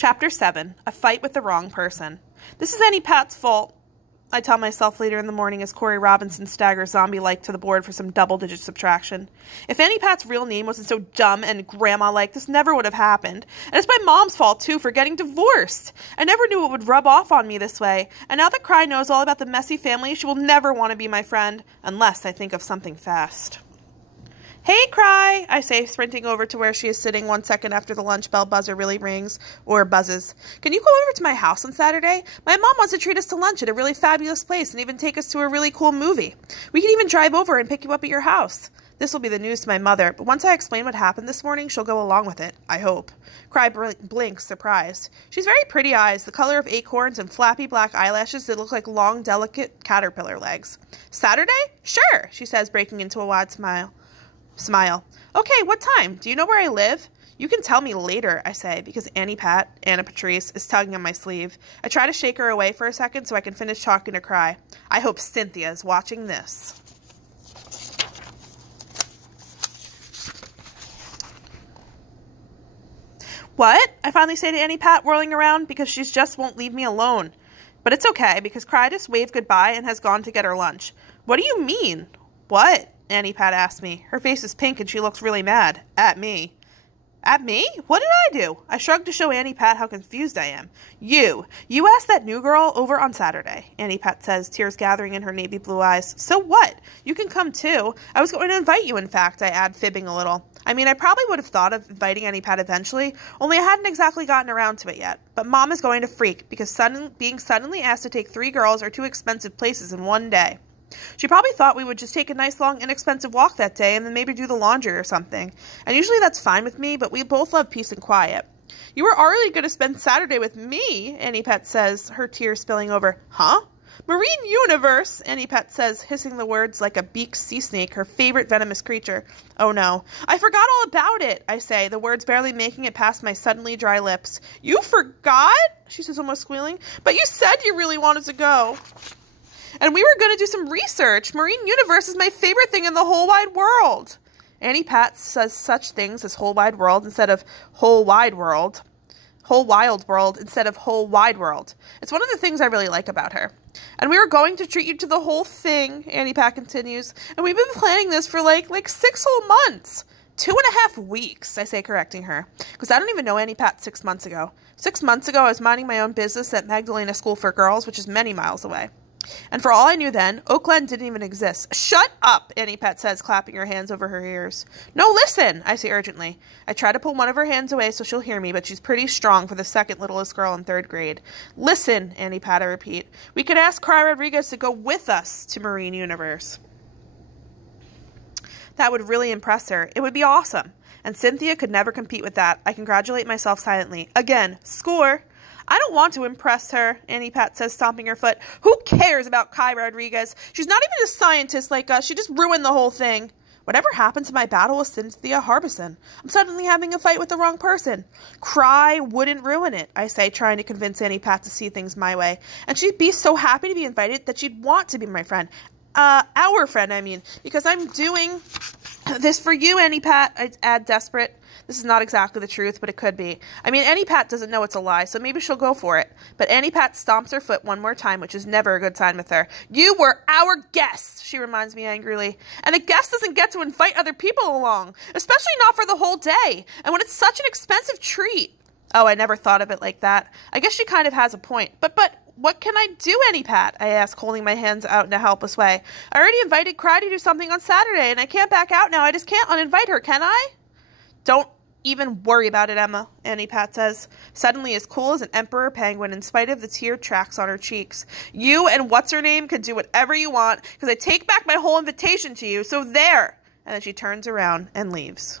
Chapter 7. A Fight with the Wrong Person. This is Annie Pat's fault, I tell myself later in the morning as Corey Robinson staggers zombie-like to the board for some double-digit subtraction. If Annie Pat's real name wasn't so dumb and grandma-like, this never would have happened. And it's my mom's fault, too, for getting divorced. I never knew it would rub off on me this way. And now that Cry knows all about the messy family, she will never want to be my friend, unless I think of something fast. "Hey, Cry," I say, sprinting over to where she is sitting 1 second after the lunch bell buzzer really rings, or buzzes. "Can you go over to my house on Saturday? My mom wants to treat us to lunch at a really fabulous place and even take us to a really cool movie. We can even drive over and pick you up at your house." This will be the news to my mother, but once I explain what happened this morning, she'll go along with it, I hope. Cry blinks, surprised. She's very pretty eyes, the color of acorns, and flappy black eyelashes that look like long, delicate caterpillar legs. "Saturday? Sure," she says, breaking into a wide smile. "Okay, what time? Do you know where I live?" "You can tell me later," I say, because Anna Patrice, is tugging on my sleeve. I try to shake her away for a second so I can finish talking to Cry. I hope Cynthia is watching this. "What?" I finally say to Annie Pat, whirling around, because she just won't leave me alone. But it's okay, because Cry just waved goodbye and has gone to get her lunch. "What do you mean?" "What?" Annie Pat asks me. Her face is pink and she looks really mad. At me. "At me? What did I do?" I shrug to show Annie Pat how confused I am. You asked that new girl over on Saturday," Annie Pat says, tears gathering in her navy blue eyes. "So what? You can come too. I was going to invite you, in fact," I add, fibbing a little. I mean, I probably would have thought of inviting Annie Pat eventually, only I hadn't exactly gotten around to it yet. But Mom is going to freak, because being suddenly asked to take 3 girls are 2 expensive places in one day. She probably thought we would just take a nice, long, inexpensive walk that day and then maybe do the laundry or something. And usually that's fine with me, but we both love peace and quiet. "You were already going to spend Saturday with me," Annie Pat says, her tears spilling over. "Huh?" "Marine Universe," Annie Pat says, hissing the words like a beaked sea snake, her favorite venomous creature. "Oh no. I forgot all about it," I say, the words barely making it past my suddenly dry lips. "You forgot?" she says, almost squealing. "But you said you really wanted to go. And we were going to do some research. Marine Universe is my favorite thing in the whole wide world." Annie Pat says such things as whole wide world instead of whole wide world. Whole wild world instead of whole wide world. It's one of the things I really like about her. "And we were going to treat you to the whole thing," Annie Pat continues. "And we've been planning this for like 6 whole months. 2.5 weeks, I say, correcting her. Because I don't even know Annie Pat 6 months ago. 6 months ago, I was minding my own business at Magdalena School for Girls, which is many miles away. And for all I knew then, Oak Glen didn't even exist. "Shut up," Annie Pat says, clapping her hands over her ears. "No, listen," I say urgently. I try to pull one of her hands away so she'll hear me, but she's pretty strong for the second littlest girl in 3rd grade. "Listen," Annie Pat, I repeat. "We could ask Cry Rodriguez to go with us to Marine Universe. That would really impress her. It would be awesome. And Cynthia could never compete with that." I congratulate myself silently. Again, score. "I don't want to impress her," Annie Pat says, stomping her foot. "Who cares about Cry Rodriguez? She's not even a scientist like us. She just ruined the whole thing." Whatever happened to my battle with Cynthia Harbison? I'm suddenly having a fight with the wrong person. Cry wouldn't ruin it, I say, trying to convince Annie Pat to see things my way. And she'd be so happy to be invited that she'd want to be my friend. Our friend, I mean, because I'm doing this for you, Annie Pat, I add, desperate. This is not exactly the truth, but it could be. I mean, Annie Pat doesn't know it's a lie, so maybe she'll go for it. But Annie Pat stomps her foot one more time, which is never a good sign with her. "You were our guest," she reminds me angrily. "And a guest doesn't get to invite other people along, especially not for the whole day, and when it's such an expensive treat." Oh, I never thought of it like that. I guess she kind of has a point. But what can I do, Annie Pat? I ask, holding my hands out in a helpless way. I already invited Cry to do something on Saturday, and I can't back out now. I just can't uninvite her, can I? "Don't even worry about it, Emma," Annie Pat says, suddenly as cool as an emperor penguin in spite of the tear tracks on her cheeks. "You and what's-her-name can do whatever you want, because I take back my whole invitation to you, so there." And then she turns around and leaves.